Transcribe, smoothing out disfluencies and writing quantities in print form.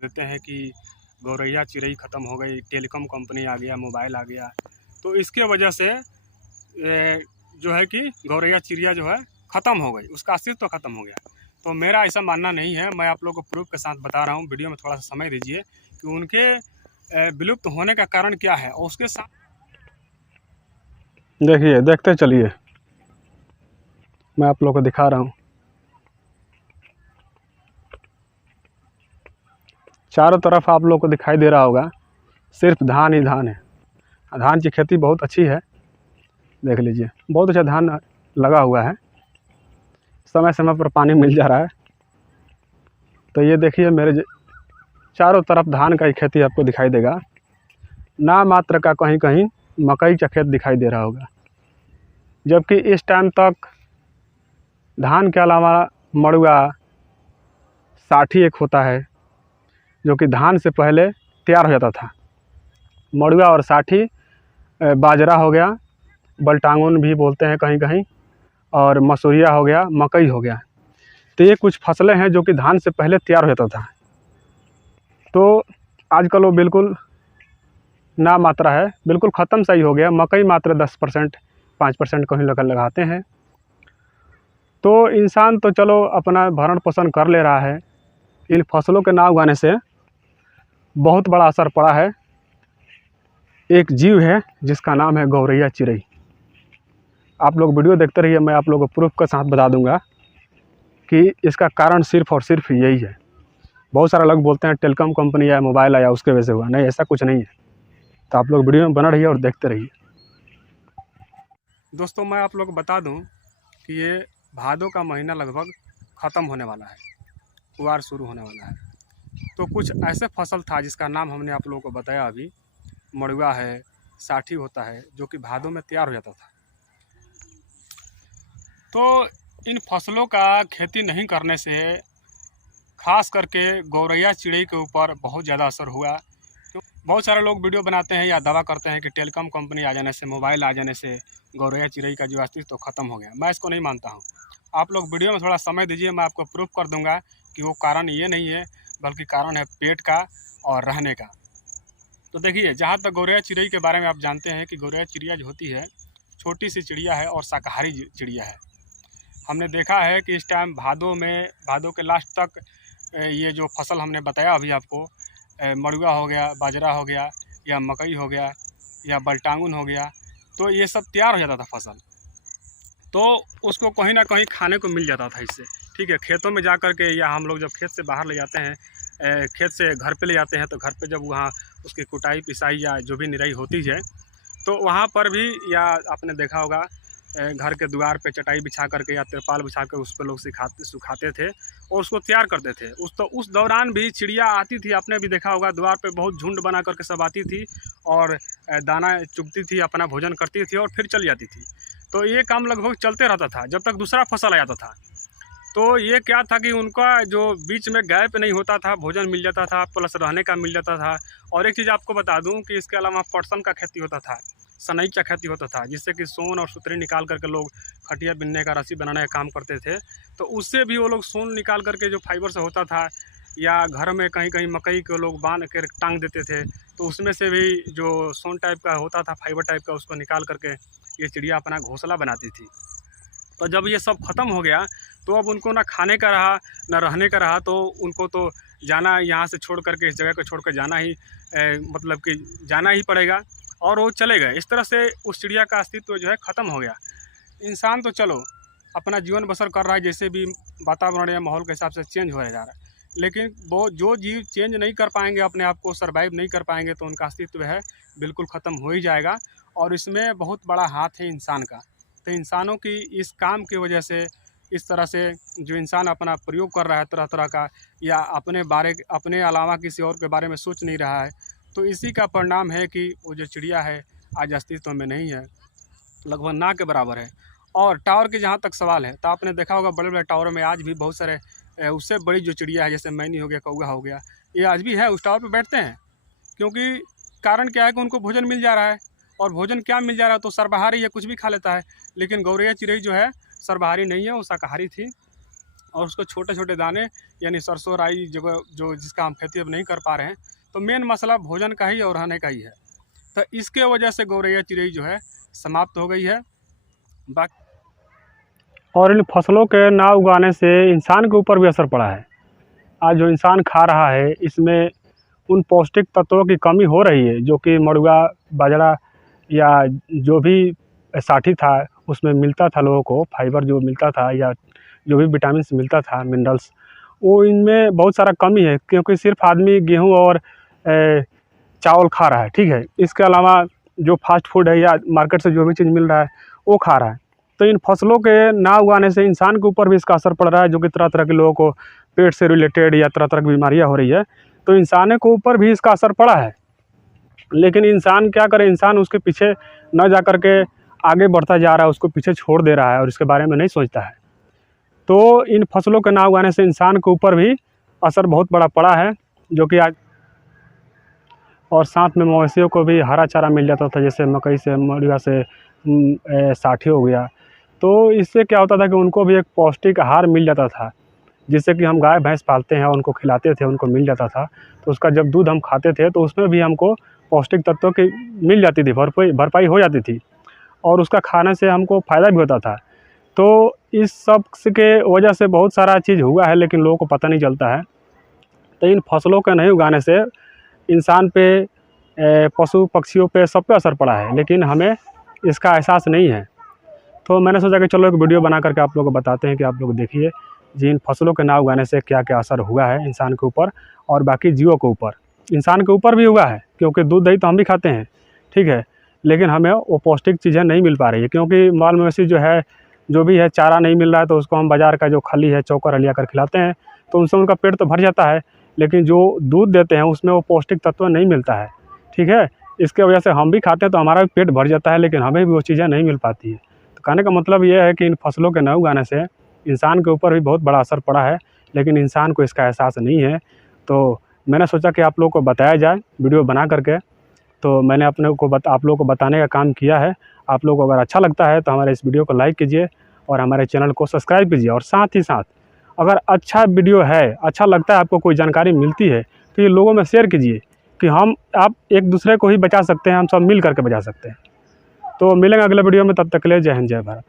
देते हैं कि गौरैया चिड़ै ख़त्म हो गई, टेलीकॉम कंपनी आ गया, मोबाइल आ गया। तो इसके वजह से जो है कि गौरैया चिड़िया जो है ख़त्म हो गई, उसका अस्तित्व ख़त्म हो गया। तो मेरा ऐसा मानना नहीं है, मैं आप लोगों को प्रूफ के साथ बता रहा हूँ। वीडियो में थोड़ा सा समय दीजिए कि उनके विलुप्त होने का कारण क्या है, और उसके साथ देखिए, देखते चलिए, मैं आप लोगों को दिखा रहा हूँ। चारों तरफ आप लोगों को दिखाई दे रहा होगा, सिर्फ धान ही धान है। धान की खेती बहुत अच्छी है, देख लीजिए, बहुत अच्छा धान लगा हुआ है, समय समय पर पानी मिल जा रहा है। तो ये देखिए, मेरे चारों तरफ धान का ही खेती आपको दिखाई देगा। ना मात्र का कहीं कहीं मकई का खेत दिखाई दे रहा होगा, जबकि इस टाइम तक धान के अलावा मड़ुआ, साठी एक होता है जो कि धान से पहले तैयार हो जाता था। मड़ुआ और साठी, बाजरा हो गया, बलटांगन भी बोलते हैं कहीं कहीं, और मसूरिया हो गया, मकई हो गया। तो ये कुछ फसलें हैं जो कि धान से पहले तैयार हो जाता था। तो आजकल वो बिल्कुल ना मात्रा है, बिल्कुल ख़त्म सा ही हो गया। मकई मात्र 10%, 5% कहीं लगाते हैं। तो इंसान तो चलो अपना भरण पोषण कर ले रहा है, इन फसलों के ना उगाने से बहुत बड़ा असर पड़ा है। एक जीव है जिसका नाम है गौरैया चिड़ै। आप लोग वीडियो देखते रहिए, मैं आप लोगों को प्रूफ के साथ बता दूंगा कि इसका कारण सिर्फ और सिर्फ यही है। बहुत सारे लोग बोलते हैं टेलीकॉम कंपनी या मोबाइल आया उसके वजह से हुआ, नहीं, ऐसा कुछ नहीं है। तो आप लोग वीडियो में बना रहिए और देखते रहिए। दोस्तों, मैं आप लोग को बता दूं कि ये भादों का महीना लगभग ख़त्म होने वाला है, कुवार शुरू होने वाला है। तो कुछ ऐसे फसल था जिसका नाम हमने आप लोगों को बताया अभी, मड़ुआ है, साठी होता है, जो कि भादों में तैयार हो जाता था। तो इन फसलों का खेती नहीं करने से खास करके गौरैया चिड़ै के ऊपर बहुत ज़्यादा असर हुआ। बहुत सारे लोग वीडियो बनाते हैं या दावा करते हैं कि टेलीकॉम कंपनी आ जाने से, मोबाइल आ जाने से गौरैया चिड़ै का जो अस्तित्व ख़त्म हो गया। मैं इसको नहीं मानता हूँ। आप लोग वीडियो में थोड़ा समय दीजिए, मैं आपको प्रूफ कर दूंगा कि वो कारण ये नहीं है, बल्कि कारण है पेट का और रहने का। तो देखिए, जहाँ तक गौरैया चिड़ै के बारे में आप जानते हैं कि गौरैया चिड़िया जो होती है, छोटी सी चिड़िया है और शाकाहारी चिड़िया है। हमने देखा है कि इस टाइम भादों के लास्ट तक ये जो फसल हमने बताया अभी आपको, मड़ुआ हो गया, बाजरा हो गया, या मकई हो गया, या बलटांगन हो गया, तो ये सब तैयार हो जाता था फसल। तो उसको कहीं ना कहीं खाने को मिल जाता था इससे। ठीक है, खेतों में जा कर के, या हम लोग जब खेत से बाहर ले जाते हैं, खेत से घर पे ले जाते हैं, तो घर पे जब वहाँ उसकी कुटाई पिसाई या जो भी निराई होती है, तो वहाँ पर भी, या आपने देखा होगा, घर के द्वार पे चटाई बिछा करके या तिरपाल बिछा कर उस पर लोग सुखाते थे और उसको तैयार करते थे। उस दौरान भी चिड़िया आती थी, आपने भी देखा होगा, द्वार पे बहुत झुंड बना करके सब आती थी और दाना चुगती थी, अपना भोजन करती थी और फिर चली जाती थी। तो ये काम लगभग चलते रहता था जब तक दूसरा फसल आ जाता था। तो ये क्या था कि उनका जो बीच में गैप नहीं होता था, भोजन मिल जाता था, प्लस रहने का मिल जाता था। और एक चीज़ आपको बता दूं कि इसके अलावा पटसन का खेती होता था, सनई का खेती होता था, जिससे कि सोन और सुतरी निकाल करके लोग खटिया बिनने का, रस्सी बनाने का काम करते थे। तो उससे भी वो लोग सोन निकाल करके, जो फाइबर से होता था, या घर में कहीं कहीं मकई को लोग बांध कर टांग देते थे, तो उसमें से भी जो सोन टाइप का होता था, फाइबर टाइप का, उसको निकाल करके ये चिड़िया अपना घोंसला बनाती थी। तो जब ये सब ख़त्म हो गया, तो अब उनको ना खाने का रहा, ना रहने का रहा, तो उनको तो जाना, यहाँ से छोड़ करके, इस जगह को छोड़ कर जाना ही मतलब कि जाना ही पड़ेगा, और वो चले गए। इस तरह से उस चिड़िया का अस्तित्व जो है ख़त्म हो गया। इंसान तो चलो अपना जीवन बसर कर रहा है, जैसे भी वातावरण या माहौल के हिसाब से चेंज हो जा रहा है, लेकिन वो जो जीव चेंज नहीं कर पाएंगे, अपने आप को सर्वाइव नहीं कर पाएंगे, तो उनका अस्तित्व है बिल्कुल ख़त्म हो ही जाएगा। और इसमें बहुत बड़ा हाथ है इंसान का। तो इंसानों की इस काम की वजह से, इस तरह से जो इंसान अपना प्रयोग कर रहा है तरह तरह का, या अपने अलावा किसी और के बारे में सोच नहीं रहा है, तो इसी का परिणाम है कि वो जो चिड़िया है आज अस्तित्व में नहीं है, लगभग ना के बराबर है। और टावर के जहाँ तक सवाल है, तो आपने देखा होगा बड़े बड़े टावरों में आज भी बहुत सारे उससे बड़ी जो चिड़िया है, जैसे मैनी हो गया, कौवा हो गया, ये आज भी है, उस टावर पर बैठते हैं। क्योंकि कारण क्या है कि उनको भोजन मिल जा रहा है, और भोजन क्या मिल जा रहा है, तो सर्वाहारी है, कुछ भी खा लेता है। लेकिन गौरैया चिड़ै जो है सर्वाहारी नहीं है, वो शाकाहारी थी। और उसको छोटे छोटे दाने यानी सरसों राई जो जिसका हम खेती अब नहीं कर पा रहे हैं, तो मेन मसला भोजन का ही और रहने का ही है। तो इसके वजह से गौरैया चिड़ै जो है समाप्त हो गई है। बाकी और इन फसलों के ना उगाने से इंसान के ऊपर भी असर पड़ा है। आज जो इंसान खा रहा है इसमें उन पौष्टिक तत्वों की कमी हो रही है, जो कि मड़ुआ, बाजरा या जो भी साठी था उसमें मिलता था लोगों को, फाइबर जो मिलता था या जो भी विटामिन मिलता था, मिनरल्स, वो इनमें बहुत सारा कमी है, क्योंकि सिर्फ आदमी गेहूँ और चावल खा रहा है, ठीक है। इसके अलावा जो फास्ट फूड है या मार्केट से जो भी चीज़ मिल रहा है वो खा रहा है। तो इन फसलों के ना उगाने से इंसान के ऊपर भी इसका असर पड़ रहा है, जो कि तरह तरह के लोगों को पेट से रिलेटेड या तरह तरह की बीमारियाँ हो रही है। तो इंसानों के ऊपर भी इसका असर पड़ा है, लेकिन इंसान क्या करे, इंसान उसके पीछे न जा कर के आगे बढ़ता जा रहा है, उसको पीछे छोड़ दे रहा है और इसके बारे में नहीं सोचता है। तो इन फसलों के ना उगाने से इंसान के ऊपर भी असर बहुत बड़ा पड़ा है, जो कि आज और साथ में मवेशियों को भी हरा चारा मिल जाता था, जैसे मकई से, मड़ुआ से, साठी हो गया। तो इससे क्या होता था कि उनको भी एक पौष्टिक आहार मिल जाता था, जिससे कि हम गाय भैंस पालते हैं, उनको खिलाते थे, उनको मिल जाता था। तो उसका जब दूध हम खाते थे तो उसमें भी हमको पौष्टिक तत्वों की मिल जाती थी, भरपाई हो जाती थी, और उसका खाने से हमको फ़ायदा भी होता था। तो इस सब के वजह से बहुत सारा चीज़ हुआ है, लेकिन लोगों को पता नहीं चलता है। तो इन फसलों के नहीं उगाने से इंसान पे, पशु पक्षियों पे, सब पे असर पड़ा है, लेकिन हमें इसका एहसास नहीं है। तो मैंने सोचा कि चलो एक वीडियो बना करके आप लोगों को बताते हैं कि आप लोग देखिए जी इन फसलों के ना उगाने से क्या क्या असर हुआ है इंसान के ऊपर और बाकी जीवों के ऊपर। इंसान के ऊपर भी हुआ है, क्योंकि दूध दही तो हम भी खाते हैं, ठीक है, लेकिन हमें वो पौष्टिक चीज़ें नहीं मिल पा रही है, क्योंकि माल मवेशी जो है, जो भी है, चारा नहीं मिल रहा है, तो उसको हम बाज़ार का जो खली है, चोकर लिया कर खिलाते हैं, तो उनसे उनका पेट तो भर जाता है, लेकिन जो दूध देते हैं उसमें वो पौष्टिक तत्व नहीं मिलता है, ठीक है। इसके वजह से हम भी खाते हैं तो हमारा भी पेट भर जाता है, लेकिन हमें भी वो चीज़ें नहीं मिल पाती है। तो कहने का मतलब ये है कि इन फसलों के न उगाने से इंसान के ऊपर भी बहुत बड़ा असर पड़ा है, लेकिन इंसान को इसका एहसास नहीं है। तो मैंने सोचा कि आप लोगों को बताया जाए वीडियो बना करके, तो मैंने आप लोगों को बताने का काम किया है। आप लोगों को अगर अच्छा लगता है तो हमारे इस वीडियो को लाइक कीजिए और हमारे चैनल को सब्सक्राइब कीजिए, और साथ ही साथ अगर अच्छा वीडियो है, अच्छा लगता है, आपको कोई जानकारी मिलती है, तो ये लोगों में शेयर कीजिए कि आप एक दूसरे को ही बचा सकते हैं, हम सब मिल करके बचा सकते हैं। तो मिलेंगे अगले वीडियो में, तब तक के लिए जय हिंद, जय भारत।